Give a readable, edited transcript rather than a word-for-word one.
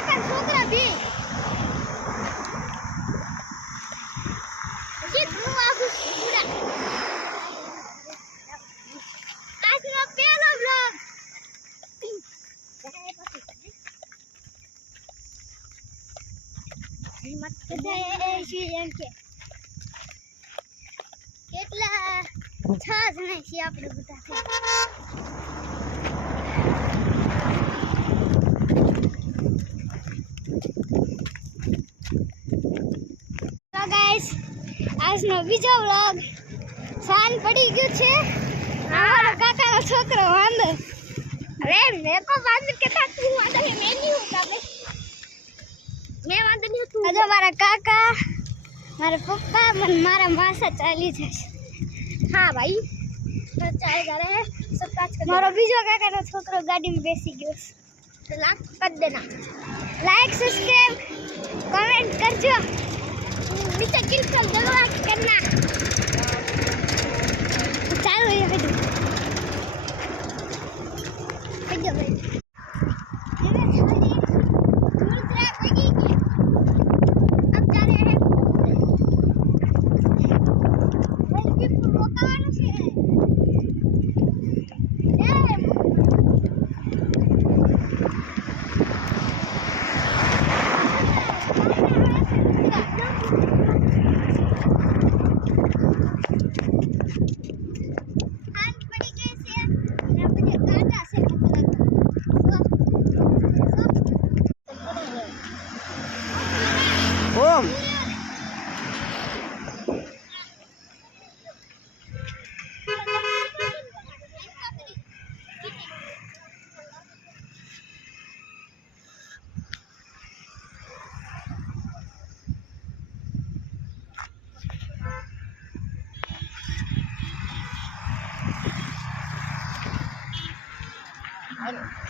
કાકા છોકરા બે હજી ઘણું આખું પૂરા આજનો પહેલો બ્લોગ મત કદાય એમ કે કેટલા 6 જણા છીએ આપણે બધા તો ગાઈસ આજનો બીજો વ્લોગ સાંજ પડી ગયું છે અમારો કાકાનો છોકરો વાંદો અરે મેં તો વાંદો કેતા તું વાંદો મેં નહીં હોતા મેં વાંદો નહીં તું આજે મારા કાકા મારા પપ્પા મને મારા માસા ચાલી જશે हाँ भाई तो चाय करे सब्सक्राइब कर मारो बीजो काकानो छोकरो गाड़ी में बेसी गयो तो लाइक कर देना लाइक सब्सक्राइब कमेंट करजो नीचे क्लिक कर दबा करना चालो ये वीडियो भाई ओम I don't know.